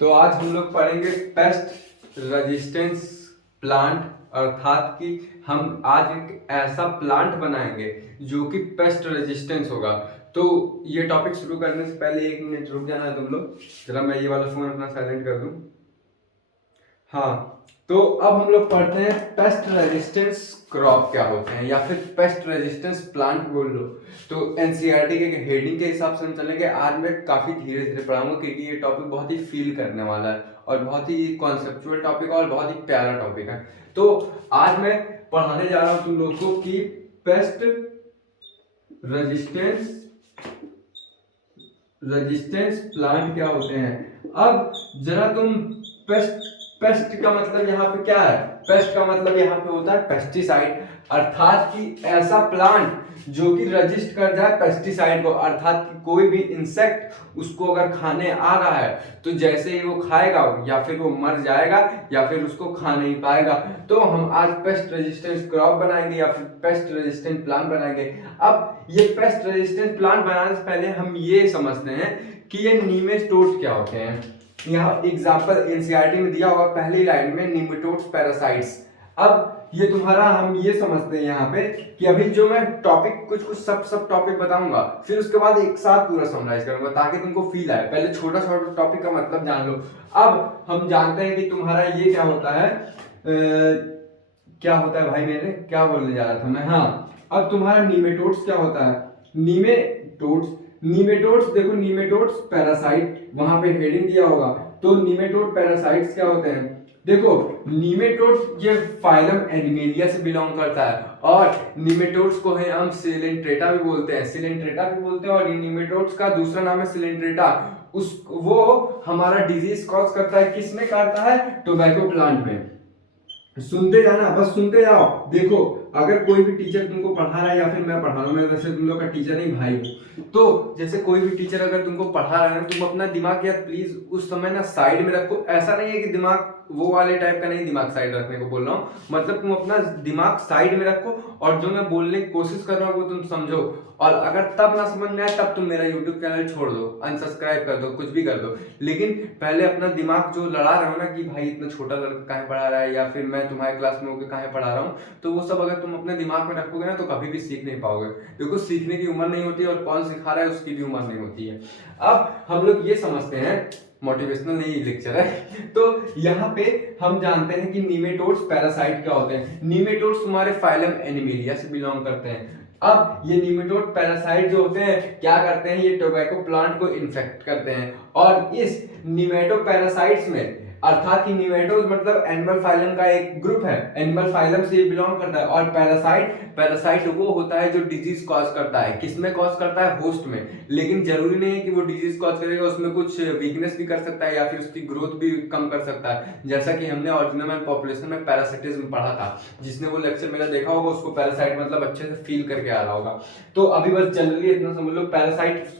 तो आज हम लोग पढ़ेंगे पेस्ट रेजिस्टेंस प्लांट, अर्थात कि हम आज एक ऐसा प्लांट बनाएंगे जो कि पेस्ट रेजिस्टेंस होगा। तो ये टॉपिक शुरू करने से पहले 1 मिनट रुक जाना है तुम लोग, जरा मैं ये वाला फोन अपना साइलेंट कर दूं। हाँ, तो अब हम लोग पढ़ते हैं पेस्ट रेजिस्टेंस क्रॉप क्या होते हैं या फिर पेस्ट रेजिस्टेंस प्लांट बोल लो। तो एनसीईआरटी के हेडिंग के हिसाब से हम चलेंगे। आज मैं काफी धीरे धीरे पढ़ाऊंगा क्योंकि ये टॉपिक बहुत ही फील करने वाला है और बहुत ही कॉन्सेप्चुअल टॉपिक और बहुत ही प्यारा टॉपिक है। तो आज मैं पढ़ाने जा रहा हूं तुम लोग को कि पेस्ट रेजिस्टेंस प्लांट क्या होते हैं। अब जरा तुम पेस्ट पेस्ट का मतलब यहाँ पे क्या है? पेस्ट का मतलब यहाँ पे होता है पेस्टिसाइड, अर्थात कि ऐसा प्लांट जो कि रजिस्ट कर जाए पेस्टिसाइड को, अर्थात कि कोई भी इंसेक्ट उसको अगर खाने आ रहा है तो जैसे ही वो खाएगा या फिर वो मर जाएगा या फिर उसको खा नहीं पाएगा। तो हम आज पेस्ट रेजिस्टेंस क्रॉप बनाएंगे या फिर पेस्ट रेजिस्टेंट प्लांट बनाएंगे। अब ये पेस्ट रेजिस्टेंट प्लांट बनाने से पहले हम ये समझते हैं कि ये नीमेटोड्स क्या होते हैं। यहाँ एग्जाम्पल एनसीईआरटी में दिया होगा पहली लाइन में, नीमेटोड्स पैरासाइट्स। अब ये तुम्हारा हम ये समझते हैं यहाँ पे कि अभी जो मैं टॉपिक कुछ कुछ सब टॉपिक बताऊंगा फिर उसके बाद एक साथ पूरा समराइज करूंगा ताकि तुमको फील आए। पहले छोटा छोटा टॉपिक का मतलब जान लो। अब हम जानते हैं कि तुम्हारा ये क्या होता है, क्या होता है भाई, मेरे क्या बोलने जा रहा था मैं। हाँ, अब तुम्हारा नीमेटोड्स क्या होता है। नीमेटोड्स देखो, नीमेटोड्स पैरासाइट, वहां पे हेडिंग दिया होगा। तो नीमेटोड पैरासाइट्स क्या होते हैं? देखो, नीमेटोड्स ये फाइलम एनिमेलिया से बिलोंग करता है और नीमेटोड्स को है हम सिलेंट्रेटा भी बोलते हैं, और नीमेटोड्स का दूसरा नाम है सिलेंट्रेटा। उस वो हमारा डिजीज कॉज करता है, किसमें करता है? टोबैको प्लांट में। सुनते जाना, बस सुनते जाओ। देखो, अगर कोई भी टीचर तुमको पढ़ा रहा है या फिर मैं पढ़ा रहा हूँ, मैं वैसे तुम लोग का टीचर नहीं भाई हूँ, तो जैसे कोई भी टीचर अगर तुमको पढ़ा रहा है ना, तुम अपना दिमाग यार प्लीज उस समय ना साइड में रखो। ऐसा नहीं है कि दिमाग वो वाले टाइप का नहीं, दिमाग साइड रखने को बोल रहा हूँ, मतलब तुम अपना दिमाग साइड में रखो और जो मैं बोलने की कोशिश कर रहा हूँ वो तुम समझो। और अगर तब ना समझ में आए तब तुम मेरा यूट्यूब चैनल छोड़ दो, अनसब्सक्राइब कर दो, कुछ भी कर दो। लेकिन पहले अपना दिमाग जो लड़ा रहे हो ना कि भाई इतना छोटा लड़का काहे पढ़ा रहा है या फिर मैं तुम्हारे क्लास में होकर काहे पढ़ा रहा हूँ, तो वो सब अगर तुम अपने दिमाग में रखोगे ना तो कभी भी सीख नहीं पाओगे। देखो, सीखने की उम्र नहीं होती है और कौन सिखा रहा है उसकी भी उम्र नहीं होती है। अब हम लोग ये समझते हैं, मोटिवेशनल नहीं लेक्चर है। तो यहाँ पे हम जानते हैं कि नीमेटोड्स पैरासाइट क्या होते हैं। नीमेटोड्स तुम्हारे फाइलम एनिमेलिया से बिलोंग करते हैं। अब ये नीमेटोड पैरासाइट जो होते हैं क्या करते हैं, ये टोबैको प्लांट को इन्फेक्ट करते हैं। और इस नीमेटो पैरासाइट्स में, अर्थात कि नीमेटोड मतलब एनिमल फाइलम का एक ग्रुप है, एनिमल फाइलम से बिलोंग करता है। और पैरासाइट वो होता है जो डिजीज कॉज करता है। किसमें कॉज करता है? होस्ट में। लेकिन जरूरी नहीं है कि वो डिजीज कॉज करेगा, उसमें कुछ वीकनेस भी कर सकता है या फिर उसकी ग्रोथ भी कम कर सकता है। जैसा कि हमने ऑर्गेनिज्म एंड पॉपुलेशन में पैरासिटिज्म पढ़ा था, जिसने वो लेक्चर मेरा देखा होगा उसको पैरासाइट मतलब अच्छे से फील करके आ रहा होगा। तो अभी बस जनरली इतना समझ लो,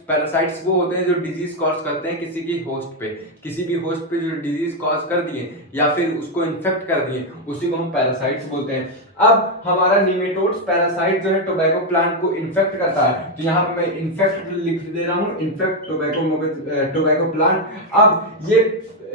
पैरासाइट्स वो होते हैं जो डिजीज कॉज करते हैं किसी की होस्ट पे, किसी भी होस्ट पे जो डिजीज कॉज कर दिए या फिर उसको इन्फेक्ट कर दिए, उसी को हम पैरासाइट्स बोलते हैं। अब हमारा नीमेटोड्स पैरासाइट जो है टोबैको प्लांट को इन्फेक्ट करता है, तो यहाँ पे मैं इन्फेक्ट लिख दे रहा हूँ, इन्फेक्ट टोबैको प्लांट। अब ये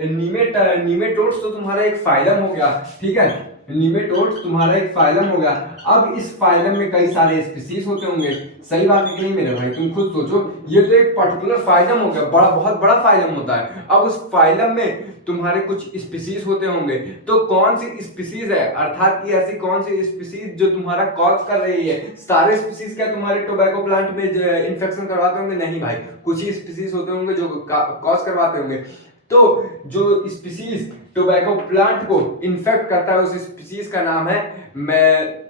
नीमेटोड्स तो तुम्हारा एक फाइलम हो गया, ठीक है, नीमेटोड्स तुम्हारा एक फाइलम हो गया। अब इस फाइलम में कई सारे स्पीसीज होते होंगे, सही बात है कि नहीं मेरे भाई? तुम खुद सोचो, ये तो एक पर्टिकुलर फाइलम हो गया, बहुत बड़ा फाइलम होता है। अब उस फाइलम में तुम्हारे कुछ स्पीसीज होते होंगे, तो कौन सी स्पीसीज है, अर्थात कि ऐसी कौन सी स्पीसीज जो तुम्हारा कॉज कर रही है? सारे स्पीसीज क्या तुम्हारे टोबैको प्लांट में इन्फेक्शन करवाते होंगे? नहीं भाई, कुछ ही स्पीसीज होते होंगे जो कॉज करवाते होंगे। तो जो स्पीसीज टोबैको प्लांट को इन्फेक्ट करता है उस स्पीसीज का नाम है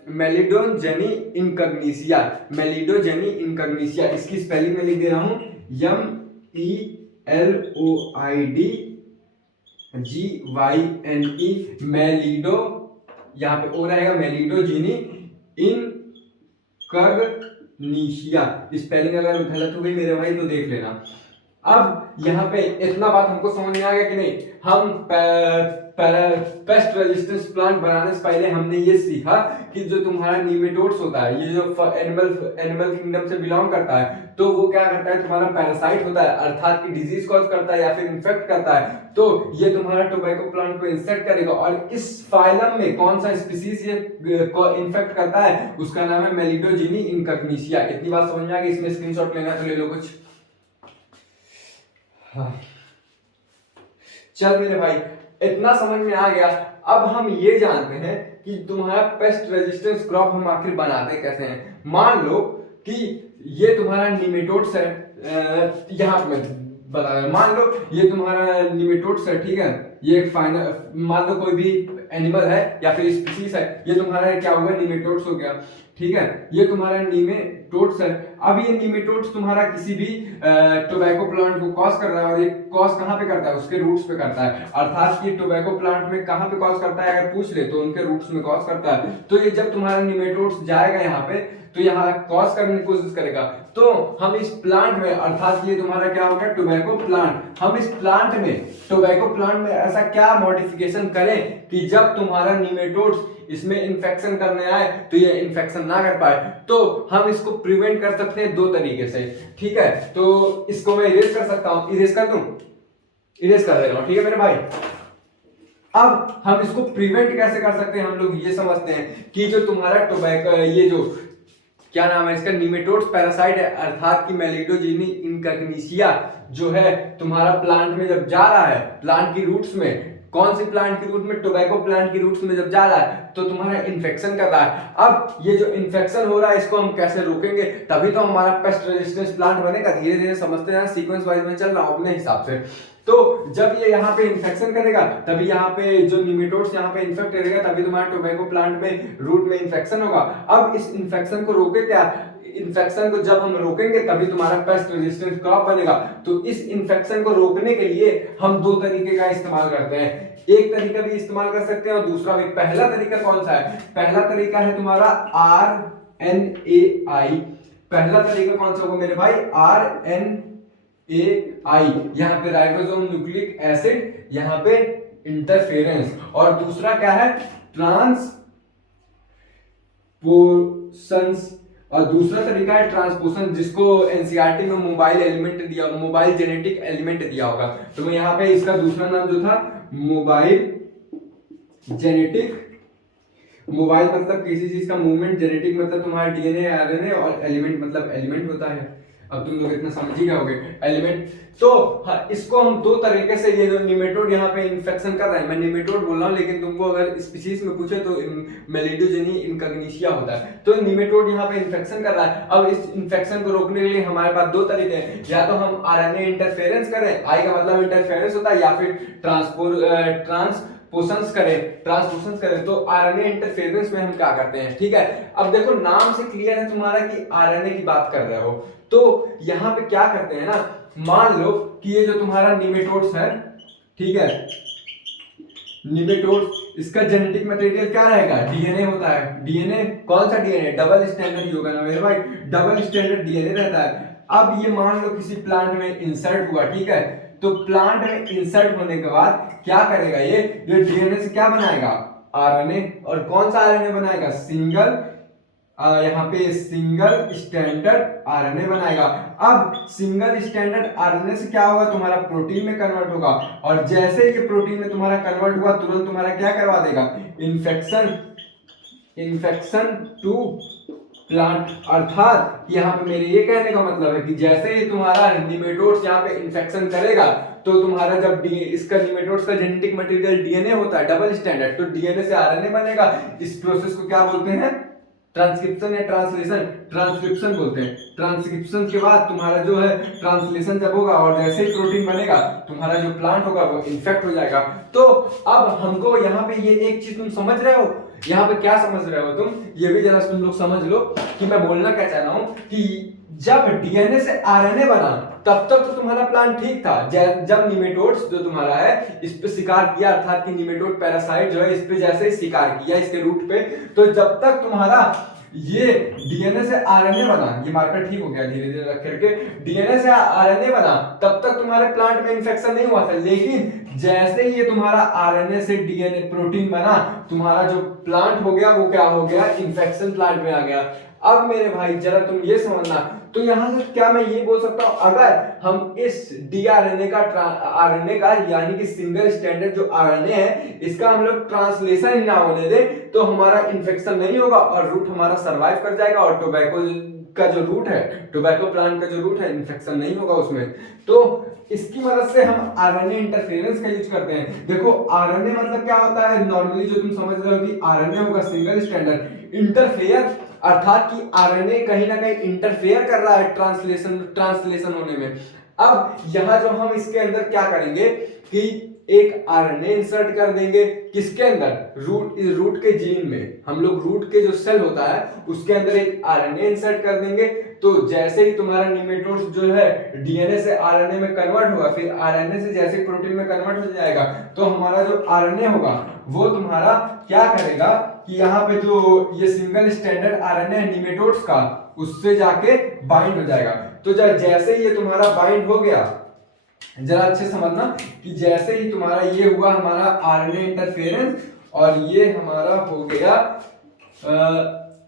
मेलिडोजेनी इनकग्निशिया। इसकी स्पेलिंग में लिख दे रहा हूं, MELOIDGYNE, मेलिडो, यहाँ पे ओ रहेगा मेलिडोजेनी इनकग्निशिया। स्पेलिंग अगर गलत हो गई मेरे भाई तो देख लेना। अब यहाँ पे इतना बात हमको समझ में आ गया कि नहीं? हम पेस्ट रेजिस्टेंस प्लांट बनाने से पहले हमने ये सीखा कि जो तुम्हारा नीमेटोड्स होता है, ये जो एनिमल किंगडम से बिलोंग करता है, तो वो क्या करता है, तुम्हारा पैरासाइट होता है, अर्थात कि डिजीज कॉज करता है या फिर इन्फेक्ट करता है। तो ये तुम्हारा टोबैको प्लांट को इंसेक्ट करेगा, और इस फाइलम में कौन सा स्पीसीज ये को इन्फेक्ट करता है, उसका नाम है मेलिडोजिनी इनकग्निशिया। इतनी बात समझ में आ गई? इसमें स्क्रीनशॉट लेना तो ले लो कुछ। हाँ। चल मेरे भाई, इतना समझ में आ गया। अब हम ये जानते हैं कि तुम्हारा पेस्ट रेजिस्टेंस क्रॉप हम आखिर बनाते कैसे हैं। मान लो कि ये तुम्हारा निमेटोड्स है, यहाँ पे बता रहा, मान लो ये तुम्हारा निमेटोड्स है, ठीक है, ये एक फाइनल, मान लो कोई भी एनिमल है या फिर स्पीसीज है, ये तुम्हारा क्या होगा, निमेटोड्स हो गया, ठीक है, ये तुम्हारा निमेटोड्स है। अब ये निमेटोड्स तुम्हारा किसी भी टोबैको प्लांट को कॉज कर रहा है, और ये कॉज कहाँ पे करता है, उसके रूट्स पे करता है, अर्थात ये टोबैको प्लांट में कहाँ पे कॉज करता है, अगर पूछ ले तो उनके रूट्स में कॉज करता है। तो ये जब तुम्हारा निमेटोड्स जाएगा यहाँ पे, तो यहाँ कॉज करने की कोशिश करेगा, तो हम इस प्लांट में, अर्थात ये तुम्हारा क्या होगा, टोबैको प्लांट, हम इस प्लांट में, टोबैको प्लांट में ऐसा क्या मॉडिफिकेशन करें कि जब तुम्हारा निमेटोड्स इसमें इन्फेक्शन करने आए तो ये इन्फेक्शन ना कर पाए। तो हम इसको प्रिवेंट कर सकते हैं दो तरीके से, ठीक है। तो इसको मैं इरेज कर सकता हूं, इरेज कर दूं, इरेज कर दे रहा हूं, ठीक है मेरे भाई। अब हम इसको प्रिवेंट कैसे कर सकते हैं, हम लोग ये समझते हैं कि जो तुम्हारा टोबैको, ये जो क्या नाम है इसका, निमेटोड्स पैरासाइट है, अर्थात कि मेलिडोजिनी इनकग्निशिया जो है तुम्हारा प्लांट में जब जा रहा है, प्लांट की रूट्स में, कौन सी प्लांट की रूट में, टोबैको प्लांट की रूट्स में जब जा रहा है तो तुम्हारा इन्फेक्शन कर रहा है। अब ये जो इन्फेक्शन हो रहा है इसको हम कैसे रोकेंगे, तभी तो हमारा पेस्ट रेजिस्टेंस प्लांट बनेगा। धीरे धीरे समझते हैं, सीक्वेंस वाइज में चल रहा हूं अपने हिसाब से। तो जब ये यहाँ पे इन्फेक्शन करेगा, तभी यहाँ पे जो निमेटोड्स यहाँ पे इन्फेक्ट करेगा, तभी तुम्हारा टोबैको प्लांट में रूट में इन्फेक्शन होगा। अब इस इन्फेक्शन को रोके क्या, इन्फेक्शन को जब हम रोकेंगे तभी तुम्हारा पेस्ट रेजिस्टेंट क्रॉप बनेगा। तो इस इन्फेक्शन को रोकने के लिए हम दो तरीके का इस्तेमाल करते हैं। एक तरीका भी इस्तेमाल कर सकते हैं और दूसरा भी। पहला तरीका कौन सा है, पहला तरीका है तुम्हारा RNAi। पहला तरीका कौन सा होगा मेरे भाई, RNAi, यहाँ पे राइबोसोम न्यूक्लिक एसिड, यहाँ पे इंटरफेरेंस, और दूसरा क्या है, ट्रांसपोशंस, और दूसरा तरीका है ट्रांसपोशन, जिसको एनसीईआरटी में मोबाइल एलिमेंट दिया, मोबाइल जेनेटिक एलिमेंट दिया होगा। तो मैं यहाँ पे इसका दूसरा नाम जो था, मोबाइल जेनेटिक, मोबाइल मतलब किसी चीज का मूवमेंट, जेनेटिक मतलब तुम्हारा डीएनए आरएनए, और एलिमेंट मतलब एलिमेंट होता है। अब तुम लोग इतना समझ ही गए एलिमेंट। तो हाँ, इसको हम दो तरीके से, ये जो निमेटोड यहाँ पे इन्फेक्शन कर रहा है, मैं निमेटोड बोल रहा हूँ, लेकिन तुमको अगर स्पीशीज में पूछे तो मेलिडोजेनी इनकग्निशिया होता है। तो निमेटोड यहाँ पे इन्फेक्शन कर रहा है। अब इस इन्फेक्शन को रोकने के लिए हमारे पास दो तरीके हैं, या तो हम आरएनए इंटरफेरेंस करें, आई का मतलब इंटरफेरेंस होता है, या फिर ट्रांसपोशंस करें। तो आरएनए इंटरफेरेंस में हम क्या करते हैं, ठीक है। अब देखो नाम से क्लियर है तुम्हारा कि आरएनए की बात कर रहे हो। तो यहाँ पे क्या करते हैं ना, मान लो कि ये जो तुम्हारा निमेटोड्स है, ठीक है, निमेटोड्स, इसका जेनेटिक मटेरियल क्या रहेगा, डीएनए होता है। डीएनए कौन सा डीएनए, डबल स्टैंडर्ड ही होगा ना मेरे भाई, डबल स्टैंडर्ड डीएनए रहता है। अब ये मान लो किसी प्लांट में इंसर्ट हुआ, ठीक है, तो प्लांट में इंसर्ट होने के बाद क्या करेगा, ये डीएनए से क्या बनाएगा, आरएनए, और कौन सा आरएनए बनाएगा, सिंगल, यहाँ पे सिंगल स्टैंडर्ड आरएनए बनाएगा। अब सिंगल स्टैंडर्ड आरएनए से क्या होगा, तुम्हारा प्रोटीन में कन्वर्ट होगा, और जैसे ये प्रोटीन में तुम्हारा कन्वर्ट हुआ, तुरंत तुम्हारा क्या करवा देगा, इन्फेक्शन टू प्लांट। अर्थात यहाँ पे मेरे ये कहने का मतलब है कि जैसे ही तुम्हारा निमेटोड्स यहाँ पे इन्फेक्शन करेगा, तो तुम्हारा जब इसका निमेटोड्स का जेनेटिक मटेरियल डीएनए होता है डबल स्टैंडर्ड, तो डीएनए से आरएनए बनेगा। इस प्रोसेस को क्या बोलते हैं, ट्रांसक्रिप्शन या ट्रांसलेशन, ट्रांसक्रिप्शन बोलते हैं। ट्रांसक्रिप्शन के बाद तुम्हारा जो है ट्रांसलेशन जब होगा, और जैसे ही प्रोटीन बनेगा, तुम्हारा जो प्लांट होगा वो इन्फेक्ट हो जाएगा। तो अब हमको यहाँ पे ये एक चीज तुम समझ रहे हो, यहाँ पे क्या समझ रहे हो तुम, ये भी जरा तुम लोग समझ लो कि मैं बोलना क्या चाह रहा हूँ, कि जब डीएनए से आरएनए बना तब तक तो तुम्हारा प्लान ठीक था। जब निमेटोड्स जो तुम्हारा है इस पे शिकार किया, अर्थात कि निमेटोड पैरासाइट जो है इस पे जैसे ही शिकार किया इसके रूट पे, तो जब तक तुम्हारा ये डीएनए से आरएनए बना, ये मार्कर ठीक हो गया धीरे धीरे रख करके, डीएनए से आरएनए बना, तब तक तुम्हारे प्लांट में इन्फेक्शन नहीं हुआ था। लेकिन जैसे ही ये तुम्हारा आरएनए से डीएनए प्रोटीन बना, तुम्हारा जो प्लांट हो गया वो क्या हो गया, इन्फेक्शन प्लांट में आ गया। अब मेरे भाई जरा तुम ये समझना, तो यहां से क्या मैं ये बोल सकता हूं, अगर हम इस डीआरएनए का आरएनए का यानी कि सिंगल स्टैंडर्ड जो आरएनए है इसका हम लोग ट्रांसलेशन ही ना होने दे तो हमारा इन्फेक्शन नहीं होगा और रूट हमारा सरवाइव कर जाएगा, और टोबैको का जो रूट है, टोबैको प्लांट का जो रूट है, इन्फेक्शन नहीं होगा उसमें। तो इसकी मदद से हम आरएनए इंटरफेरेंस का यूज करते हैं। देखो आरएनए मतलब क्या होता है, नॉर्मली जो तुम समझ रहे हो कि आरएनए होगा सिंगल स्टैंडर्ड, इंटरफेयर अर्थात कि आरएनए कहीं ना कहीं इंटरफेयर कर रहा है ट्रांसलेशन होने में। अब यहां जो हम इसके अंदर क्या करेंगे कि एक आरएनए इंसर्ट कर देंगे, किसके अंदर, रूट के जीन में। हम लोग रूट के जो सेल होता है उसके अंदर एक आरएनए इंसर्ट कर देंगे। तो जैसे ही तुम्हारा निमेटोड्स जो है डीएनए से आरएनए में कन्वर्ट होगा, फिर आरएनए से जैसे प्रोटीन में कन्वर्ट हो जाएगा, तो हमारा जो आरएनए होगा वो तुम्हारा क्या करेगा कि यहाँ पे जो ये सिंगल स्टैंडर्ड आरएनए है निमेटोड्स का, उससे जाके बाइंड हो जाएगा। तो जैसे ही ये तुम्हारा बाइंड हो गया, जरा अच्छे समझना कि जैसे ही तुम्हारा ये हुआ हमारा आरएनए इंटरफेरेंस और ये हमारा हो गया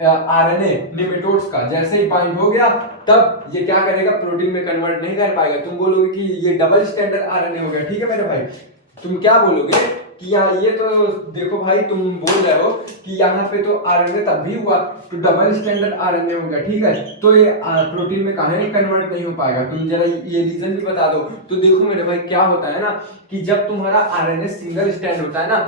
आरएनए निमेटोड्स का, जैसे ही बाइंड हो गया तब ये क्या करेगा, प्रोटीन में कन्वर्ट नहीं कर पाएगा। तुम बोलोगे कि ये डबल स्टैंडर्ड आरएनए हो गया, ठीक है मेरे भाई। तुम क्या बोलोगे कि यहाँ ये तो देखो भाई, तुम बोल रहे हो कि यहाँ पे तो आरएनए तब भी हुआ तो डबल स्टैंडर्ड आरएनए हो गया, ठीक है, तो ये प्रोटीन में काहे कन्वर्ट नहीं हो पाएगा, तुम जरा ये रीजन भी बता दो। तो देखो मेरे भाई क्या होता है ना कि जब तुम्हारा आरएनए सिंगल स्टैंड होता है ना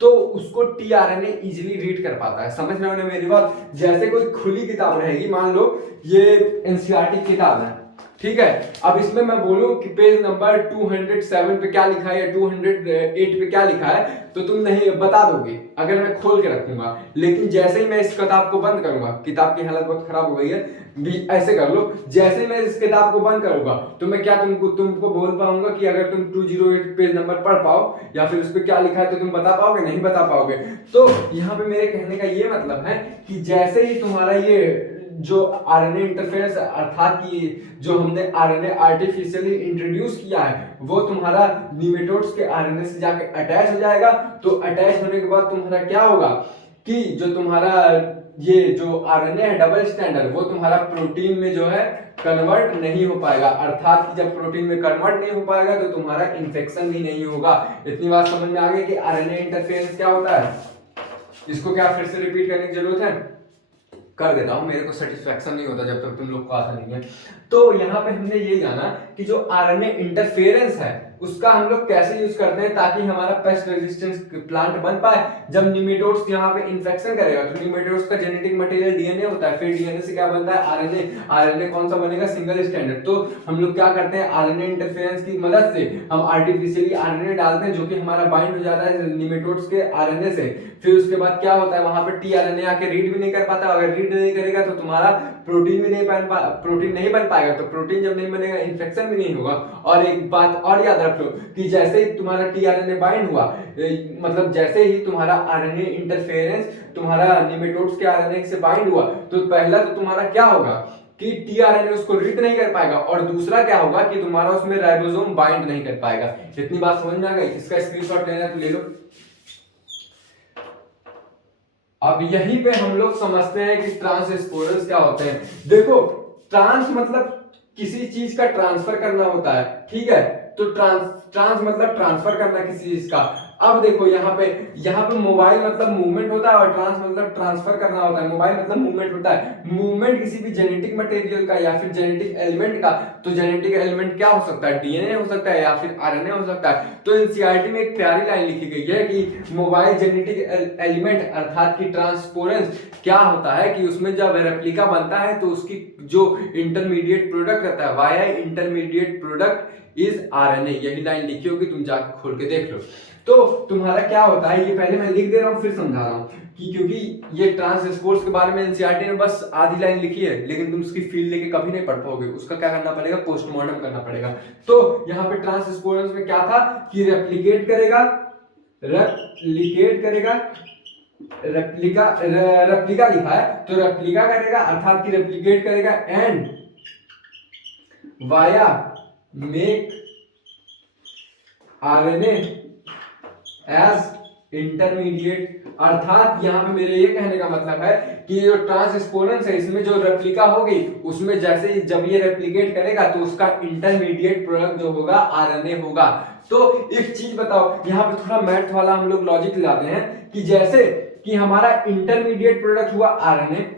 तो उसको टीआरएनए इजीली रीड कर पाता है। समझ रहे हो मेरी बात, जैसे कोई खुली किताब रहेगी, मान लो ये एनसीईआरटी किताब है, ठीक है, अब इसमें मैं बोलूं कि पेज नंबर 207 पे क्या लिखा है या 208 पे क्या लिखा है, तो तुम नहीं बता दोगे अगर मैं खोल के रखूंगा। लेकिन जैसे ही मैं इस किताब को बंद करूंगा, किताब की हालत बहुत खराब हो गई है, भी ऐसे कर लो, जैसे ही मैं इस किताब को बंद करूंगा तो मैं क्या तुमको बोल पाऊंगा कि अगर तुम 208 पेज नंबर पढ़ पाओ या फिर उस पर क्या लिखा है तो तुम बता पाओगे, नहीं बता पाओगे। तो यहाँ पे मेरे कहने का ये मतलब है कि जैसे ही तुम्हारा ये जो आरएनए इंटरफेरेंस अर्थात कि जो हमने आरएनए आर्टिफिशियली इंट्रोड्यूस किया है वो तुम्हारा निमेटोड्स के आरएनए से जाके अटैच हो जाएगा। तो अटैच होने के बाद तुम्हारा क्या होगा कि जो तुम्हारा ये जो आरएनए है डबल स्टैंडर्ड वो तुम्हारा प्रोटीन में जो है कन्वर्ट नहीं हो पाएगा, अर्थात कि जब प्रोटीन में कन्वर्ट नहीं हो पाएगा तो तुम्हारा इन्फेक्शन भी नहीं होगा। इतनी बात समझ में आ गई कि आरएनए इंटरफेरेंस क्या होता है। इसको क्या फिर से रिपीट करने की जरूरत है, कर देता हूं, मेरे को सेटिस्फैक्शन नहीं होता जब तक तुम लोग को आता नहीं है। तो यहाँ पे हमने ये जाना कि जो आरएनए इंटरफेरेंस है उसका हम लोग कैसे यूज करते हैं ताकि हमारा पेस्ट रेजिस्टेंस प्लांट बन पाए। जब निमेटोड्स यहाँ पे इन्फेक्शन करेगा तो निमेटोड्स का जेनेटिक मटेरियल डीएनए होता है, फिर डीएनए से क्या बनता है आरएनए, आरएनए कौन सा बनेगा, सिंगल स्टैंडर्ड। तो हम लोग क्या करते हैं आरएनए इंटरफेरेंस की मदद से हम आर्टिफिशियली आरएनए डालते हैं जो कि हमारा बाइंड हो जाता है निमेटोड्स के आरएनए से। फिर उसके बाद क्या होता है वहां पे टीआरएनए आके रीड भी नहीं कर पाता, अगर रीड नहीं करेगा तो तुम्हारा प्रोटीन भी नहीं बन पाएगा, तो प्रोटीन जब नहीं बनेगा इन्फेक्शन भी नहीं होगा। और एक बात और याद रख लो कि जैसे ही तुम्हारा टीआरएनए बाइंड हुआ, मतलब जैसे ही तुम्हारा आरएनए इंटरफेरेंस तुम्हारा निमेटोड्स के आरएनए से बाइंड हुआ तो पहला तो तुम्हारा क्या होगा कि टीआरएनए उसको रीड नहीं कर पाएगा, और दूसरा क्या होगा कि तुम्हारा उसमें राइबोसोम बाइंड नहीं कर पाएगा। इतनी बात समझ में आ गई, इसका स्क्रीनशॉट लेना तो ले लो। अब यहीं पे हम लोग समझते हैं कि ट्रांसस्पोरल्स क्या होते हैं। देखो ट्रांस मतलब किसी चीज का ट्रांसफर करना होता है, ठीक है, तो ट्रांस मतलब ट्रांसफर करना किसी चीज का। अब देखो यहाँ पे मोबाइल मतलब मूवमेंट होता है और ट्रांस मतलब ट्रांसफर करना होता है। मोबाइल मतलब मूवमेंट होता है, मूवमेंट किसी भी जेनेटिक मटेरियल का या फिर जेनेटिक एलिमेंट का। तो जेनेटिक एलिमेंट क्या हो सकता है, डीएनए हो सकता है या फिर आरएनए हो सकता है। तो एनसीईआरटी में एक प्यारी लाइन लिखी गई है कि मोबाइल जेनेटिक एलिमेंट अर्थात की ट्रांसपोरेंस क्या होता है कि उसमें जब रेप्लिका बनता है तो उसकी जो इंटरमीडिएट प्रोडक्ट रहता है via intermediate product is RNA. यही लाइन लिखी होगी, तुम जाकर खोल के देख लो। तो तुम्हारा क्या होता है, ये पहले मैं लिख दे रहा हूं फिर समझा रहा हूं कि क्योंकि ये ट्रांसस्पोर्स के बारे में एनसीईआरटी ने बस आधी लाइन लिखी है लेकिन तुम उसकी फील्ड लेके कभी नहीं पढ़ पाओगे, उसका क्या करना पड़ेगा, पोस्टमार्टम करना पड़ेगा। तो यहाँ पे ट्रांसस्पोर्स में क्या था कि रेप्लिकेट करेगा रेप्लिका लिखा है तो रेप्लिका करेगा अर्थात कि रेप्लिकेट करेगा, and via make RNA as intermediate. अर्थात यहाँ पे मेरे ये कहने का मतलब है कि जो ट्रांसपोरेंस है इसमें जो रेप्लिका होगी उसमें जैसे ही जब ये रेप्लिकेट करेगा तो उसका इंटरमीडिएट प्रोडक्ट जो होगा आरएनए होगा। तो एक चीज बताओ, यहाँ पे थोड़ा मैथ वाला हम लोग लॉजिक लाते हैं कि जैसे कि हमारा इंटरमीडिएट प्रोडक्ट हुआ आरएनए,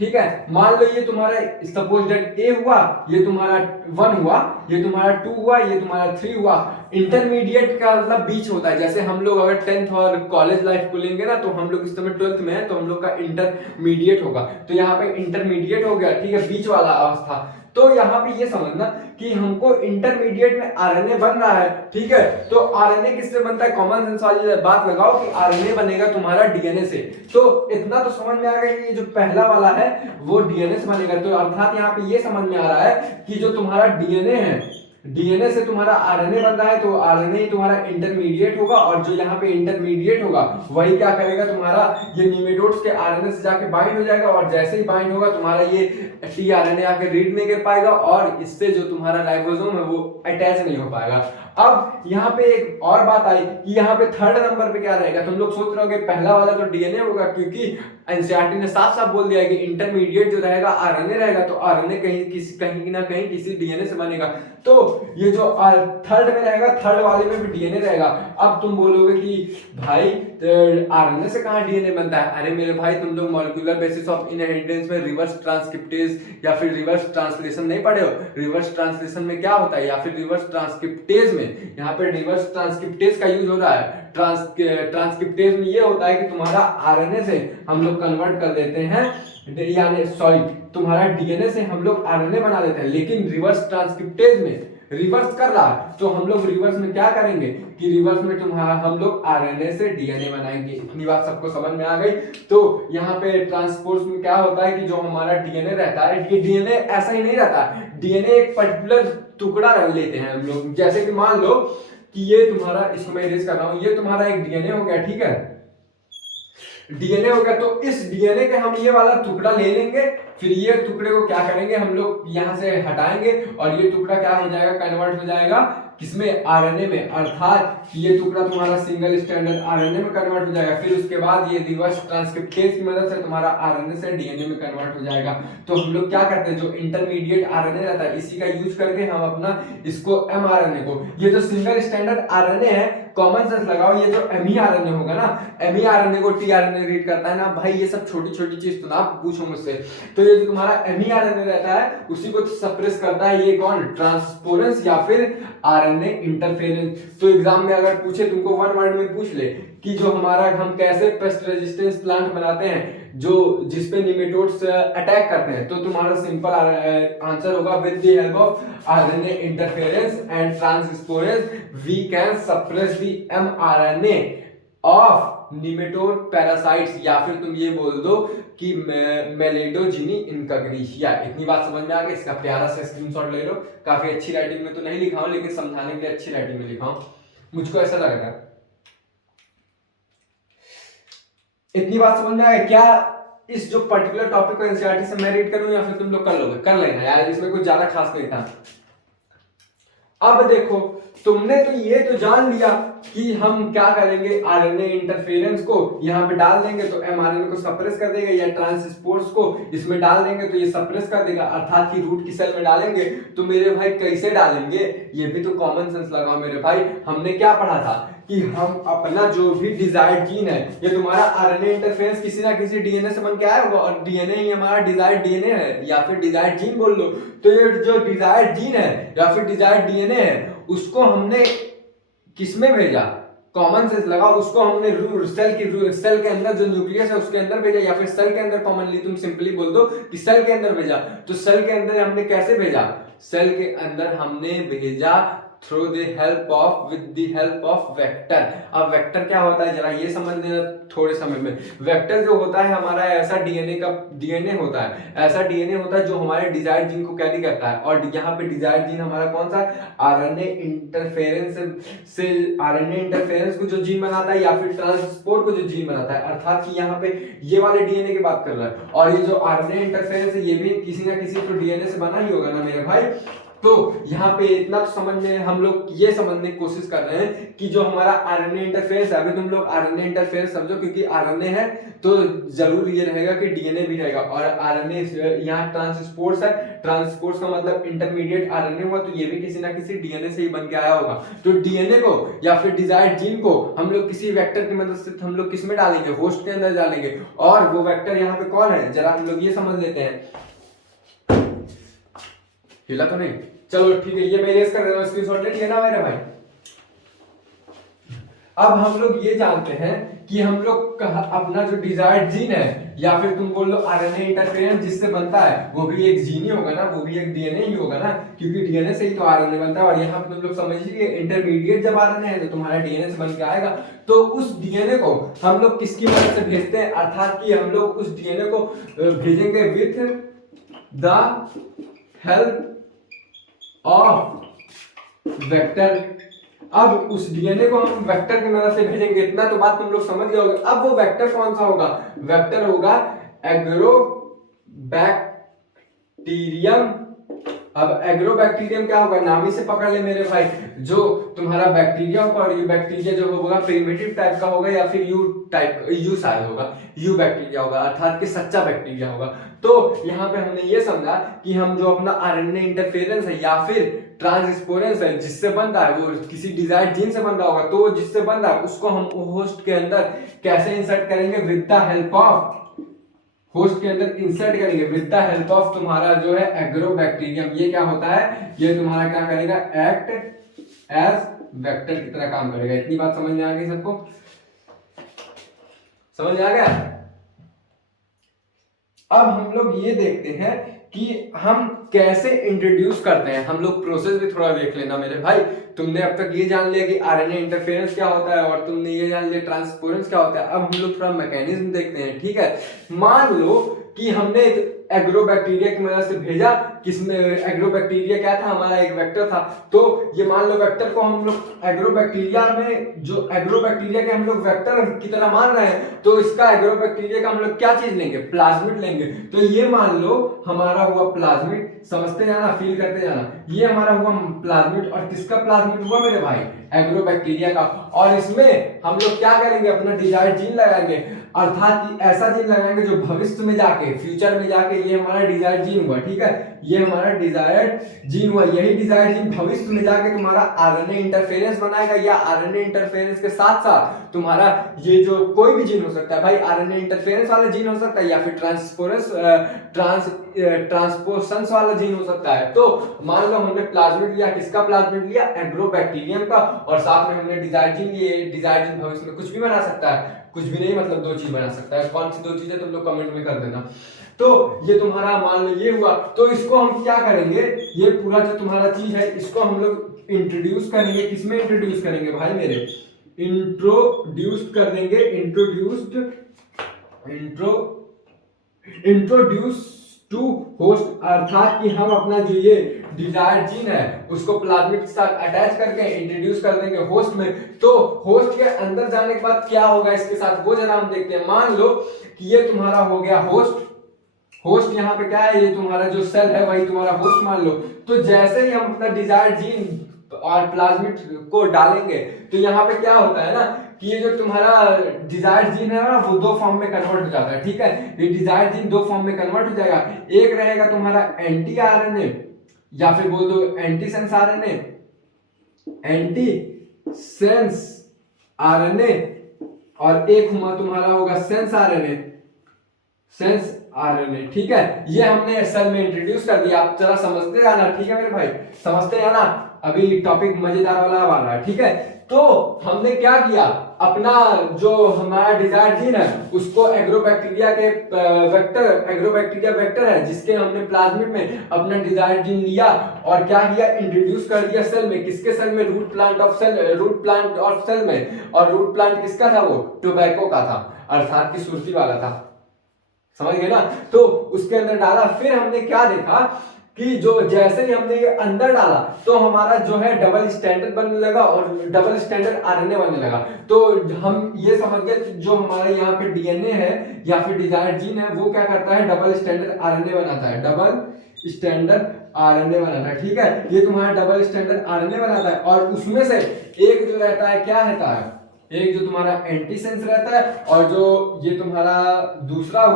ठीक है, मान लो ये तुम्हारा सपोज दैट ए हुआ, ये तुम्हारा 1 हुआ, ये तुम्हारा 2 हुआ, ये तुम्हारा 3 हुआ। इंटरमीडिएट का मतलब बीच होता है, जैसे हम लोग अगर 10th और कॉलेज लाइफ को लेंगे ना, तो हम लोग इस समय 12th में है तो हम लोग का इंटरमीडिएट होगा, तो यहाँ पे इंटरमीडिएट हो गया, ठीक है, बीच वाला अवस्था। तो यहाँ पे ये समझना कि हमको इंटरमीडिएट में आरएनए बन रहा है, ठीक है, तो आरएनए किससे बनता है, कॉमन सेंस वाली बात लगाओ कि आरएनए बनेगा तुम्हारा डीएनए से। तो इतना तो समझ में आ गया कि ये जो पहला वाला है वो डीएनए से बनेगा, तो अर्थात यहाँ पे ये समझ में आ रहा है कि जो तुम्हारा डीएनए है, डीएनए से तुम्हारा आरएनए बन रहा है, तो आरएनए ही तुम्हारा इंटरमीडिएट होगा, और जो यहाँ पे इंटरमीडिएट होगा वही क्या करेगा, तुम्हारा ये नीमेटोड्स के आरएनए से जाके बाइंड हो जाएगा, और जैसे ही बाइंड होगा तुम्हारा ये टीआरएनए आके रीड नहीं कर पाएगा, और इससे जो तुम्हारा राइबोसोम है वो अटैच नहीं हो पाएगा। अब यहाँ पे एक और बात आई कि यहाँ पे थर्ड नंबर पे क्या रहेगा, तुम लोग सोच रहे हो कि पहला वाला तो डीएनए होगा, क्योंकि एनसीईआरटी ने साफ साफ बोल दिया है कि इंटरमीडिएट जो रहेगा आरएनए रहेगा, तो आरएनए कहीं ना कहीं किसी डीएनए से बनेगा। तो ये जो थर्ड में रहेगा, थर्ड वाले में भी डीएनए रहेगा। अब तुम बोलोगे कि भाई आरएनए से कहाँ डीएनए बनता है? अरे मेरे भाई, तुम लोग मॉलिक्यूलर बेसिस ऑफ इनहेरिटेंस में रिवर्स ट्रांसक्रिप्टेज या फिर रिवर्स ट्रांसलेशन नहीं पढ़े हो? रिवर्स ट्रांसलेशन में क्या होता है, या फिर रिवर्स ट्रांसक्रिप्टेज में, यहाँ पे रिवर्स ट्रांसक्रिप्टेज का यूज हो रहा है। ट्रांसक्रिप्टेज में ये होता है कि तुम्हारा आरएनए से हम लोग कन्वर्ट कर देते हैं, यानी सॉरी, तुम्हारा डीएनए से हम लोग आरएनए बना देते हैं, लेकिन रिवर्स ट्रांसक्रिप्टेज में रिवर्स कर रहा है, तो हम लोग रिवर्स में क्या करेंगे कि रिवर्स में तुम्हारा हम लोग आरएनए से डीएनए बनाएंगे। इतनी बात सबको समझ में आ गई। तो यहाँ पे ट्रांसपोर्ट में क्या होता है कि जो हमारा डीएनए रहता है, ये डीएनए ऐसा ही नहीं रहता, डीएनए एक पर्टिकुलर टुकड़ा रख लेते हैं हम लोग। जैसे कि मान लो कि ये तुम्हारा, इसको मैं इरेज कर रहा हूं, ये तुम्हारा एक डीएनए हो गया, ठीक है, डीएनए हो गया, तो इस डीएनए के हम ये वाला टुकड़ा ले लेंगे, फिर ये टुकड़े को क्या करेंगे, हम लोग यहाँ से हटाएंगे, और ये टुकड़ा क्या हो जाएगा, कन्वर्ट हो जाएगा किसमें, आरएनए में। अर्थात ये टुकड़ा तुम्हारा सिंगल स्टैंडर्ड आरएनए में कन्वर्ट हो जाएगा, फिर उसके बाद ये रिवर्स ट्रांसक्रिप्टेज की मदद से तुम्हारा आरएनए से डीएनए में कन्वर्ट हो जाएगा। तो हम लोग क्या करते हैं, जो इंटरमीडिएट आरएनए रहता है इसी का यूज करके हम अपना इसको एमआरएनए को, ये जो सिंगल स्टैंडर्ड आरएनए है, कॉमन सेंस लगाओ, ये जो एमईआरएनए होगा ना, एमईआरएनए को टीआरएनए रीड करता है ना भाई, ये सब छोटी छोटी चीज तो ना पूछो मुझसे। तो ये जो तुम्हारा एमईआरएनए रहता है उसी को सप्रेस करता है ये कौन, ट्रांसपोरेंस या फिर आरएनए इंटरफेरेंस। तो एग्जाम में अगर पूछे, तुमको वन वर्ड में पूछ ले कि जो हमारा, हम कैसे पेस्ट रेजिस्टेंस प्लांट बनाते हैं जो जिसपे निमेटोड्स अटैक करते हैं, तो तुम्हारा सिंपल आंसर होगा, with the help of RNA interference and transposons we can suppress the mRNA of nematode parasites, या फिर तुम ये बोल दो कि मेलेडोजिनी इनकग्निशिया। इतनी बात समझ में आ गई। इसका प्यारा सा स्क्रीनशॉट ले लो। काफी अच्छी राइटिंग में तो नहीं लिखा हूं, लेकिन समझाने के लिए अच्छी राइटिंग में लिखा हूं, मुझको ऐसा लग रहा है। इतनी बात समझ में आ गई क्या? इस जो पर्टिकुलर टॉपिक को एनसीईआरटी से मैं रीड करूं या फिर तुम लोग कर लोगे? कर लेना यार, इसमें कुछ ज्यादा खास नहीं था। अब देखो, तुमने तो ये तो जान लिया कि हम क्या करेंगे, आरएनए इंटरफेरेंस को यहाँ पे डाल देंगे तो एमआरएनए को सप्रेस कर देगा, या ट्रांसपोर्ट्स को इसमें डाल देंगे तो ये सप्रेस कर देगा, अर्थात कि रूट की सेल में डालेंगे। तो मेरे भाई कैसे डालेंगे, ये भी तो कॉमन सेंस लगाओ मेरे भाई। हमने क्या पढ़ा था कि हम अपना जो भी डिजायर्ड जीन है, ये तुम्हारा आरएनए इंटरफेरेंस किसी ना किसी डीएनए से बन के आया होगा, और डीएनए ही हमारा डिजायर्ड डीएनए है, या फिर डिजायर्ड जीन बोल लो। तो ये जो डिजायर्ड जीन है या फिर डिजायर्ड डीएनए है, उसको हमने किसमें भेजा, कॉमन सेंस लगाओ, उसको हमने सेल के अंदर जो न्यूक्लियस है उसके अंदर भेजा, या फिर सेल के अंदर, कॉमनली तुम सिंपली बोल दो कि सेल के अंदर भेजा। तो सेल के अंदर हमने कैसे भेजा, सेल के अंदर हमने भेजा through the help of with the help of vector. अब वेक्टर क्या होता है जरा ये समझ लेना थोड़े समय में। वेक्टर जो होता है हमारा ऐसा डीएनए होता है, ऐसा डीएनए होता है जो हमारे डिजायर्ड जीन को कैरी करता है। और यहाँ पे डिजायर्ड जीन हमारा कौन सा है, आरएनए इंटरफेरेंस से आरएनए इंटरफेरेंस को जो जीन बनाता है या फिर ट्रांसपोर्ट को जो जीन बनाता है, अर्थात कि यहाँ पे ये वाले डीएनए की बात कर रहा है। और ये जो आरएनए इंटरफेरेंस है ये भी किसी ना किसी तो डीएनए से बना ही होगा ना मेरे भाई। तो यहाँ पे इतना तो समझने हम लोग ये समझने की कोशिश कर रहे हैं कि जो हमारा आरएनए इंटरफेरेंस है, अभी तुम लोग आरएनए इंटरफेरेंस समझो क्योंकि आरएनए है तो जरूर ये रहेगा कि डीएनए भी रहेगा। और आरएनए यहाँ ट्रांसपोर्ट्स है, ट्रांसपोर्ट्स का मतलब इंटरमीडिएट आरएनए हुआ, तो ये भी किसी ना किसी डीएनए से ही बन के आया होगा। तो डीएनए को या फिर डिजायर्ड जीन को हम लोग किसी वेक्टर की मदद से हम लोग किसमें डालेंगे, होस्ट के अंदर डालेंगे। और वो वेक्टर यहाँ पे कौन है जरा हम लोग ये समझ लेते हैं। हिला तो नहीं, चलो ठीक है, ये मैं रेस कर देता हूं, स्क्रीनशॉट ले लिया ना मेरे भाई। अब हम लोग ये जानते हैं कि हम लोग का अपना जो डिजायर्ड जीन है या फिर तुम बोल लो आरएनए इंटरफेरेंस जिससे बनता है वो भी एक जीन ही होगा ना, वो भी एक डीएनए ही होगा ना, क्योंकि डीएनए से ही तो आरएनए बनता है। और यहाँ पे तुम लोग समझिए इंटरमीडिएट जब आरएनए है तो तुम्हारा डीएनए से बन के आएगा। तो उस डीएनए को हम लोग किसकी मदद से भेजते हैं, अर्थात कि हम लोग उस डीएनए को भेजेंगे with the help of vector. अब उस डीएनए को हम वेक्टर की मदद से भेजेंगे, इतना तो बात तुम लोग समझ गए होगे। अब वो वेक्टर कौन सा होगा, वेक्टर होगा एग्रोबैक्टीरियम। अब एग्रोबैक्टीरियम क्या होगा, नाम ही से पकड़ ले मेरे भाई, जो तुम्हारा बैक्टीरिया होगा और ये बैक्टीरिया जो होगा प्रिमिटिव टाइप का होगा या फिर यू शायद होगा, यू बैक्टीरिया होगा, अर्थात कि सच्चा बैक्टीरिया होगा। तो यहाँ पे हमने ये समझा कि हम जो अपना आरएनए इंटरफेरेंस है या फिर ट्रांसपोरेंस है जिससे बनता है वो किसी डिजायर्ड जीन से बन रहा होगा, तो जिससे बन रहा है उसको हम होस्ट के अंदर कैसे इंसर्ट करेंगे, with the help of, host के अंदर इंसर्ट करेंगे विद द हेल्प ऑफ तुम्हारा जो है एग्रोबैक्टीरियम। ये क्या होता है, ये तुम्हारा क्या करेगा, एक्ट एज वेक्टर की तरह काम करेगा। इतनी बात समझ में आ गई सबको, समझ में आ गया। अब हम लोग ये देखते हैं कि हम कैसे इंट्रोड्यूस करते हैं, हम लोग प्रोसेस भी थोड़ा देख लेना मेरे भाई। तुमने अब तक ये जान लिया कि आरएनए इंटरफेरेंस क्या होता है और तुमने ये जान लिया ट्रांसपोरेंस क्या होता है। अब हम लोग थोड़ा मैकेनिज्म देखते हैं, ठीक है। मान लो कि हमने एग्रोबैक्टीरिया की मदद से भेजा, किसने, एग्रोबैक्टीरिया क्या था, हमारा एक वेक्टर था। तो ये मान लो वेक्टर को हम लोग एग्रोबैक्टीरिया में, जो एग्रोबैक्टीरिया के हम लोग वेक्टर की तरह मान रहे हैं, तो इसका एग्रोबैक्टीरिया का हम लोग क्या चीज लेंगे, प्लाज्मिड लेंगे। तो ये मान लो हमारा हुआ प्लाज्मिड, समझते जाना, फील करते जाना, ये हमारा हुआ प्लाज्मिड। और किसका प्लाज्मिड हुआ मेरे भाई, एग्रोबैक्टीरिया का। और इसमें हम लोग क्या करेंगे, अपना डिजायर्ड जीन लगाएंगे, अर्थात कि ऐसा जीन लगाएंगे जो भविष्य में जाके, फ्यूचर में जाके, ये हमारा डिजायर्ड जीन हुआ, ठीक है, ये हमारा डिजायर्ड जीन हुआ। यही डिजायर्ड जीन भविष्य में जाके तुम्हारा आरएनए इंटरफेरेंस बनाएगा, या आरएनए इंटरफेरेंस के साथ साथ तुम्हारा ये जो कोई भी जीन हो सकता है भाई, आरएनए इंटरफेरेंस वाला जीन हो सकता है या फिर ट्रांसपोर्शंस वाला जीन हो सकता है। तो मान लो हमने प्लाज्मिड लिया, किसका प्लाज्मिड लिया, एग्रोबैक्टीरियम का, और साथ में हमने डिजायर्ड जीन लिए। डिजायर्ड जीन भविष्य में कुछ भी बना सकता है, कुछ भी नहीं मतलब दो चीज बना सकता है। कौन सी दो चीजें तुम लोग कमेंट में कर देना। तो ये तुम्हारा मान लो ये हुआ, तो इसको हम क्या करेंगे, ये पूरा जो तुम्हारा चीज है इसको हम लोग इंट्रोड्यूस करेंगे। किसमें इंट्रोड्यूस करेंगे भाई मेरे, इंट्रोड्यूस कर देंगे, इंट्रोड्यूस टू होस्ट, अर्थात कि हम अपना जो ये डिजायर्ड जीन है उसको प्लाज्मिड के साथ अटैच करके इंट्रोड्यूस कर देंगे होस्ट में। तो होस्ट के अंदर जाने के बाद क्या होगा इसके साथ, वो जरा हम देखते हैं। मान लो कि ये तुम्हारा हो गया होस्ट, होस्ट यहाँ पे क्या है, ये तुम्हारा जो सेल है वही तुम्हारा होस्ट मान लो। तो जैसे ही हम अपना डिजायर्ड जीन और प्लाज्मिड को डालेंगे तो यहाँ पे क्या होता है ना कि ये जो तुम्हारा डिजायर्ड जीन है ना वो दो फॉर्म में कन्वर्ट हो जाता है, ठीक है। ये डिजायर्ड जीन दो फॉर्म में कन्वर्ट हो जाएगा, एक रहेगा तुम्हारा एंटी आरएनए या फिर बोल दो anti sense RNA, anti sense RNA, और एक तुम्हारा होगा सेंस आरएनए, सेंस आरएनए, ठीक है। ये हमने सेल में इंट्रोड्यूस कर दिया, आप जरा समझते जाना, ठीक है मेरे भाई, समझते जाना। अभी टॉपिक मजेदार वाला आ रहा है, ठीक है। तो हमने क्या किया, अपना जो हमारा डिजायर जीन है उसको एग्रोबैक्टीरिया वेक्टर है जिसके हमने प्लाज्मिड में अपना डिजायर जीन लिया और क्या किया, इंट्रोड्यूस कर दिया सेल में। किसके सेल में, रूट प्लांट ऑफ सेल में। और रूट प्लांट किसका था, वो टोबैको का था, अर्थात की सुर्ती वाला था, समझ गए ना। तो उसके अंदर डाला, फिर हमने क्या देखा कि जो जैसे ही हमने ये अंदर डाला तो हमारा जो है डबल स्टैंडर्ड बनने लगा और डबल स्टैंडर्ड आरएनए बनने लगा। तो हम ये समझ गए जो हमारे यहाँ पे डीएनए है या फिर डिजायर जीन है वो क्या करता है, डबल स्टैंडर्ड आरएनए बनाता है, डबल स्टैंडर्ड आरएनए बनाता है, ठीक है। ये तुम्हारा डबल स्टैंडर्ड आरएनए बनाता है और उसमें से एक जो रहता है क्या रहता है, एक जो तुम्हारा एंटीसेंस रहता है और जो ये तुम्हारा दूसरा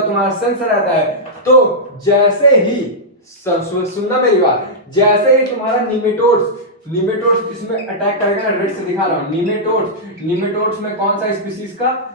तुम्हारा सेंस रहता है। तो जैसे ही सुनना मेरी बात, जैसे ही तुम्हारा निमेटोड्स इसमें अटैक करेगा, रेड से दिखा रहा हूं, निमेटोड्स में कौन सा स्पीसीज का,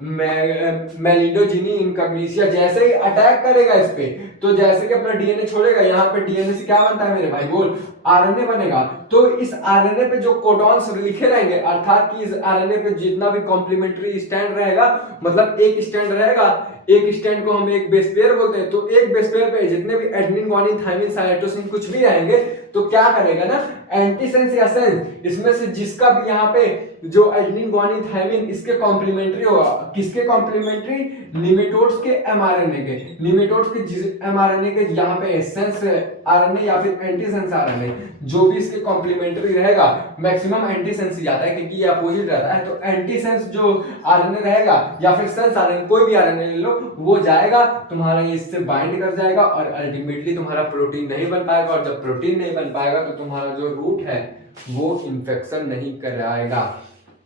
मेलिडोजिनी इनकॉग्निशिया, जैसे ही अटैक करेगा इस पे, तो जैसे कि अपना डीएनए छोड़ेगा, यहाँ पे डीएनए से क्या बनता है मेरे भाई, बोल, आरएनए बनेगा। तो इस आरएनए पे जो कोडॉन्स लिखे रहेंगे, अर्थात कि इस आरएनए पे जितना भी कॉम्प्लीमेंट्री स्टैंड रहेगा, मतलब एक स्टैंड रहेगा, एक स्टैंड को हम एक बेस पेयर बोलते हैं, तो एक बेस पेयर पे जितने भी एडेनिन, ग्वानिन, थाइमिन, साइटोसिन कुछ भी रहेंगे तो क्या करेगा ना, एंटीसेंस या सेंस इसमें से जिसका भी यहाँ पे जो एडेनिन, ग्वानिन, थाइमिन इसके कॉम्प्लीमेंट्री होगा, किसके कॉम्प्लीमेंट्री, निमेटोड्स के एमआरएनए के, निमेटोड्स के जिस एमआरएनए के यहाँ पे सेंस आरएनए या फिर एंटीसेंस आरएनए जो भी इसके कॉम्प्लीमेंट्री रहेगा, मैक्सिमम एंटीसेंस ही जाता है क्योंकि ये अपोजिट रहता है, तो एंटीसेंस जो आरएनए रहेगा या फिर सेंस आरएनए, कोई भी आरएनए ले लो, वो जाएगा तुम्हारा, ये इससे बाइंड कर जाएगा और अल्टीमेटली तुम्हारा प्रोटीन नहीं बन पाएगा, और जब प्रोटीन नहीं बन पाएगा तो तुम्हारा जो रूट है वो इन्फेक्शन नहीं कराएगा।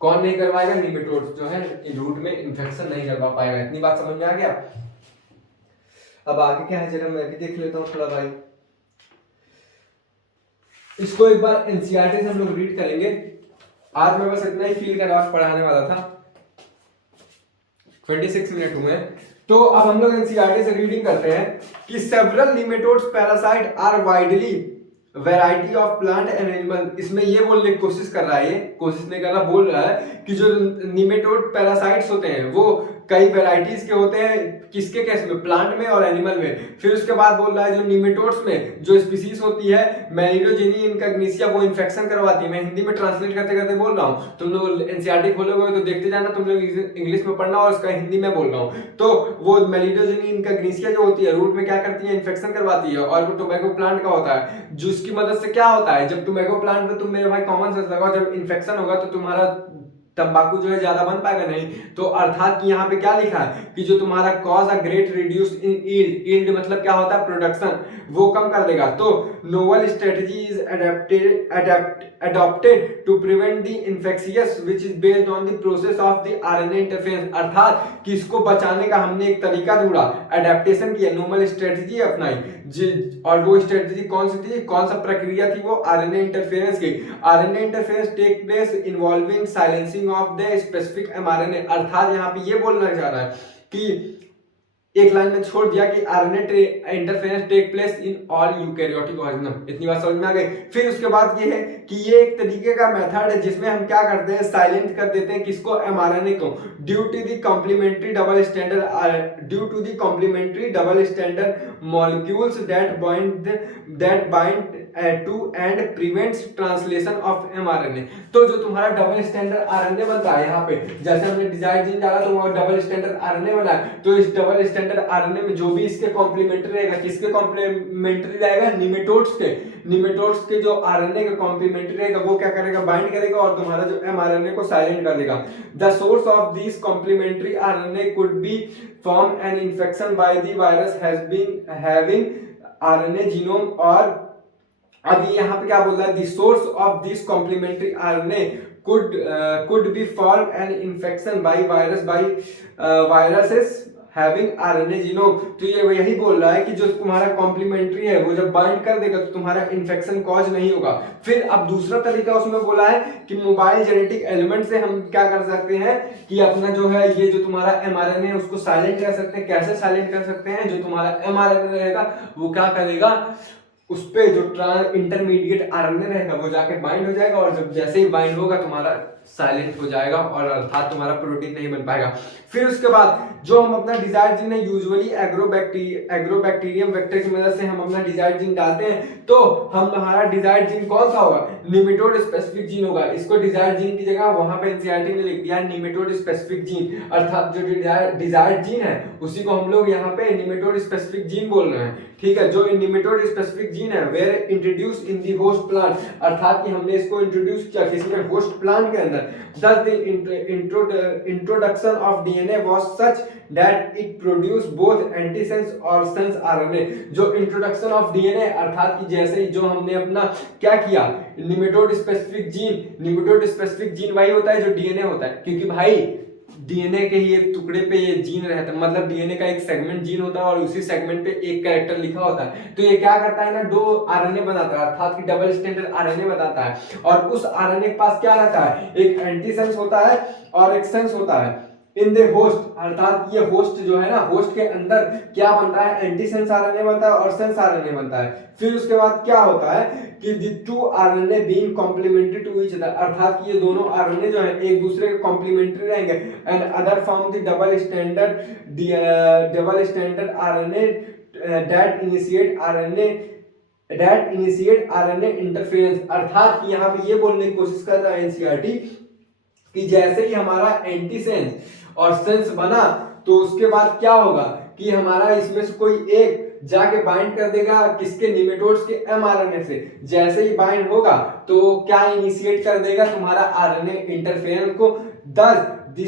कौन नहीं करवाएगा, निमेटोड्स जो है रूट में इन्फेक्शन नहीं करवा पाएगा। इतनी बात समझ में आ गया। अब आगे क्या है जरा मैं भी देख लेता हूँ थोड़ा भाई, इसको एक बार एनसीईआरटी से हम लोग रीड करेंगे। आज मैं बस इतना ही फील करवा पढ़ाने वाला था, 26 मिनट हुए। तो अब हम लोग एनसीईआरटी से रीडिंग करते हैं कि several nematodes parasite are widely variety of plant and animal. इसमें ये बोलने की कोशिश कर रहा है, ये कोशिश नहीं कर रहा, बोल रहा है कि जो निमेटोड पैरासाइट्स होते हैं वो कई वैरायटीज के होते हैं, किसके केस में, प्लांट में और एनिमल में। फिर उसके बाद बोल रहा है जो निमेटोड्स में जो स्पीसीज होती है मेलिडोजिनी इनकॉग्निशिया, वो इन्फेक्शन करवाती है। मैं हिंदी में ट्रांसलेट करते करते बोल रहा हूँ, तुम लोग एनसीईआरटी खोलोगे तो देखते जाना, तुम लोग इंग्लिश में पढ़ना और उसका हिंदी में बोल रहा हूँ। तो वो मेलिडोजिनी इनकॉग्निशिया जो होती है रूट में क्या करती है, इन्फेक्शन करवाती है, और वो टोबैको प्लांट का होता है, जिसकी मदद से क्या होता है, जब टोबैको प्लांट में तुम मेरे भाई कॉमन सेंस लगाओ, जब इन्फेक्शन होगा तो तुम्हारा तंबाकू जो है ज्यादा बन पाएगा नहीं। तो अर्थात कि यहाँ पे क्या लिखा है कि जो तुम्हारा cause a great reduce in yield मतलब क्या होता है, प्रोडक्शन, वो कम कर देगा। तो novel strategy is adopted to prevent the infectious which is based on the process of the RNA interference, अर्थात कि इसको बचाने का हमने एक तरीका ढूंढा, एडेप्टेशन किया, नॉर्मल स्ट्रेटजी अपनाई, और वो स्ट्रेटजी कौन सी थी, कौन सा प्रक्रिया थी, वो आरएनए इंटरफेरेंस की। RNA interference take place involving silencing of the specific mRNA, अर्थात यहाँ पे ये बोलना चाह रहा है कि एक लाइन में छोड़ दिया कि RNA interference take place in all eukaryotic organism. इतनी बात समझ में आ गई। फिर उसके बाद ये है कि ये एक तरीके का मेथड है जिसमें हम क्या करते हैं, साइलेंट कर देते हैं किसको, एमआरएनए को, due to the complementary double standard molecules that bind to and prevents translation of mRNA. तो जो तुम्हारा डबल स्टैंडर्ड आरएनए बनता है, यहाँ पे जैसे हमने डिजायर जीन डाला तो वो डबल स्टैंडर्ड आरएनए बना, तो इस डबल स्टैंडर्ड आरएनए में जो भी इसके कॉम्प्लीमेंट्री रहेगा, किसके कॉम्प्लीमेंट्री रहेगा, निमेटोड्स के जो आरएनए का कॉम्प्लीमेंट्री रहेगा वो क्या करेगा, बाइंड करेगा और तुम्हारा जो एमआरएनए को साइलेंट कर देगा। The source of this complementary RNA could be form an infection by the virus has been having RNA genome. और अब यहाँ पे क्या बोल रहा है, the source of this complementary RNA could be formed an infection by viruses having RNA genome। तो ये यही बोल रहा है कि जो तुम्हारा कॉम्प्लीमेंट्री है वो जब बाइंड कर देगा तो तुम्हारा इन्फेक्शन कॉज नहीं होगा। फिर अब दूसरा तरीका उसमें बोला है कि मोबाइल जेनेटिक एलिमेंट से हम क्या कर सकते हैं कि अपना जो है ये जो तुम्हारा एमआरएनए है उसको साइलेंट कर सकते हैं। कैसे साइलेंट कर सकते हैं, जो तुम्हारा एमआरएनए रहेगा वो क्या करेगा, उस पे जो इंटरमीडिएट आरएनए रहेगा वो जाके बाइंड हो जाएगा, और जब जैसे ही बाइंड होगा तुम्हारा साइलेंट हो जाएगा, और अर्थात तुम्हारा प्रोटीन नहीं बन पाएगा। फिर उसके बाद जो हम अपना डिजायर्ड जीन है, यूजुअली एग्रोबैक्टीरियम वेक्टर की मदद से हम अपना डिजायर्ड जीन डालते हैं, तो हम हमारा डिजायर्ड जीन कौन सा होगा, निमेटोड स्पेसिफिक जीन होगा। इसको डिजायर्ड जीन की जगह वहां पे एनसीईआरटी ने लिख दिया है निमेटोड स्पेसिफिक जीन, अर्थात जो डिजायर्ड जीन है उसी को हम लोग यहाँ पे निमेटोड स्पेसिफिक जीन बोल रहे हैं। ठीक है, जो निमेटोड स्पेसिफिक जीन है were introduce in the host plant, अर्थात कि हमने इसको इंट्रोड्यूस किया किसी में होस्ट प्लांट के अंदर। thus the introduction of DNA was such that it produced both antisense और sense RNA। जो इंट्रोडक्शन ऑफ डीएनए अर्थात कि जैसे ही जो हमने अपना क्या किया, निमेटोड स्पेसिफिक जीन वही होता है जो डीएनए होता है, क्योंकि भाई डीएनए के ही एक टुकड़े पे ये जीन रहता है, मतलब डीएनए का एक सेगमेंट जीन होता है और उसी सेगमेंट पे एक कैरेक्टर लिखा होता है। तो ये क्या करता है ना, दो आरएनए बनाता है, अर्थात कि डबल स्टैंडर्ड आरएनए बताता है, और उस आरएनए के पास क्या रहता है, एक एंटीसेंस होता है और एक सेंस होता है इन द होस्ट, अर्थात ये होस्ट जो है ना, होस्ट के अंदर क्या बनता है, एंटीसेंस आरएनए बनता है और सेंस आरएनए बनता है। फिर उसके बाद क्या होता है कि the two RNA being complementary to each other, अर्थात कि ये दोनों आरएनए जो है एक दूसरे के कॉम्प्लीमेंट्री रहेंगे, and other form the double standard RNA that initiate RNA interference, अर्थात कि यहाँ पे ये बोलने की कोशिश कर रहा है एनसीईआरटी कि जैसे ही हमारा एंटीसेंस और सेंस बना तो उसके बाद क्या होगा कि हमारा इसमें से कोई एक जाके बाइंड कर देगा किसके, निमेटोड्स के एमआरएनए से। जैसे ही बाइंड होगा तो क्या इनिशिएट कर देगा, तुम्हारा आरएनए इंटरफेरेंस को, दस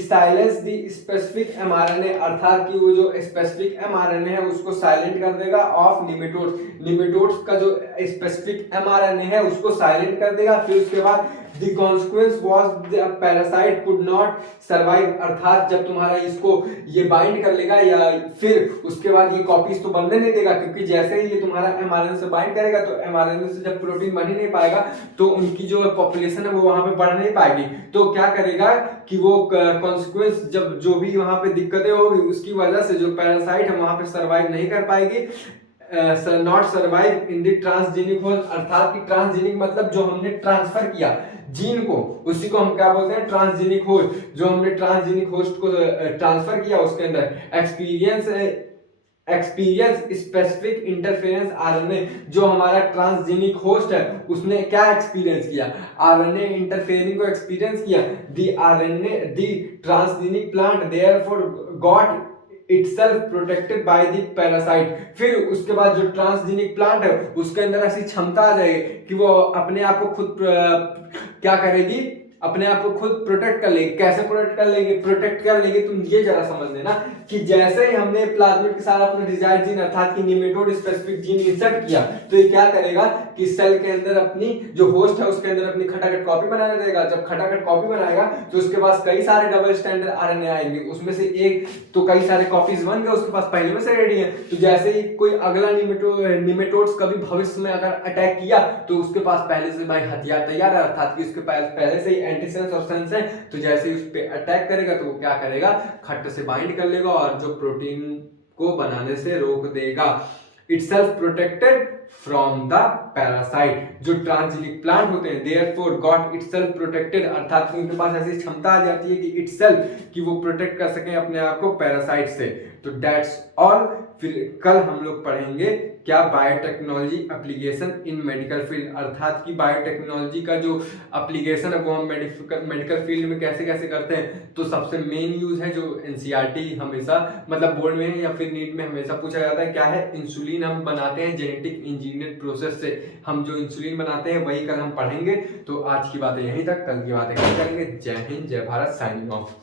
साइलेंस द स्पेसिफिक एमआरएनए, अर्थात कि वो जो स्पेसिफिक एमआरएनए है उसको साइलेंट कर देगा ऑफ निमेटोड्स का जो स्पेसिफिक एमआरएनए है उसको साइलेंट कर देगा। फिर उसके बाद The consequence was the parasite could not survive, अर्थात जब तुम्हारा इसको ये बाइंड कर लेगा या फिर उसके बाद ये कॉपीज तो बनने नहीं देगा, क्योंकि जैसे ही ये तुम्हारा एमआरएनए से बाइंड करेगा तो एमआरएनए से जब प्रोटीन बन ही नहीं पाएगा तो उनकी जो पॉपुलेशन है वो वहां पे बढ़ नहीं पाएगी। तो क्या करेगा कि वो कॉन्सिक्वेंस जब जो भी वहां पे दिक्कतें होगी उसकी वजह से जो पैरासाइट है वहां पे सर्वाइव नहीं कर पाएगी, not survive in the transgenic host, अर्थात कि ट्रांसजेनिक मतलब जो हमने ट्रांसफर किया जीन को उसी को हम क्या बोलते हैं, ट्रांसजेनिक होस्ट। जो हमने ट्रांसजेनिक होस्ट को ट्रांसफर किया उसके अंदर एक्सपीरियंस स्पेसिफिक इंटरफेरेंस आरएनए, जो हमारा ट्रांसजेनिक होस्ट है उसने क्या एक्सपीरियंस किया, आरएनए इंटरफेयरिंग को एक्सपीरियंस किया। The transgenic plant therefore got itself protected by the parasite। फिर उसके बाद जो ट्रांसजेनिक प्लांट है उसके अंदर ऐसी क्षमता आ जाएगी कि वो अपने आप को खुद क्या करेगी, अपने आप को खुद प्रोटेक्ट कर लेगी। कैसे प्रोटेक्ट कर लेगी तुम ये जरा समझ लेना कि जैसे ही हमने प्लाज्मिड के साथ अपना डिजायर्ड जीन अर्थात कि निमेटोड स्पेसिफिक जीन इंसर्ट किया तो ये क्या करेगा कि सेल के अंदर अपनी जो होस्ट है उसके अंदर अपनी खटाखट कॉपी बनाने देगा। जब खटाखट कॉपी बनाएगा तो उसके पास कई सारे डबल स्टैंडर्ड आरएनए आएंगे, उसमें से एक तो कई सारे कॉपीज बन गए, उसके पास पहले में से रेडी है। तो जैसे ही कोई अगला निमेटोड्स कभी भविष्य में अगर अटैक किया तो उसके पास पहले से भाई हथियार तैयार है, अर्थात कि उसके पास पहले से ही एंटीसेंस और सेंस है। तो जैसे ही उस पे अटैक करेगा तो वो क्या करेगा, खट से बाइंड कर लेगा और जो प्रोटीन को बनाने से रोक देगा। itself protected from the parasite। जो ट्रांसजेनिक प्लांट होते हैं therefore got itself protected, अर्थात उनके पास ऐसी क्षमता आ जाती है कि itself कि वो प्रोटेक्ट कर सकें अपने आप को पैरासाइट से। तो दैट्स ऑल। फिर कल हम लोग पढ़ेंगे क्या, biotechnology application in medical field, अर्थात कि बायोटेक्नोलॉजी का जो एप्लीकेशन है वो हम मेडिकल फील्ड में कैसे कैसे करते हैं। तो सबसे मेन यूज है जो एनसीईआरटी हमेशा मतलब बोर्ड में या फिर नीट में हमेशा पूछा जाता है, क्या है, इंसुलिन हम बनाते हैं जेनेटिक इंजीनियर प्रोसेस से। हम जो इंसुलिन बनाते हैं वही कल हम पढ़ेंगे। तो आज की बातें यहीं तक, कल की बातें कल करेंगे। जय हिंद, जय भारत, साइनिंग ऑफ।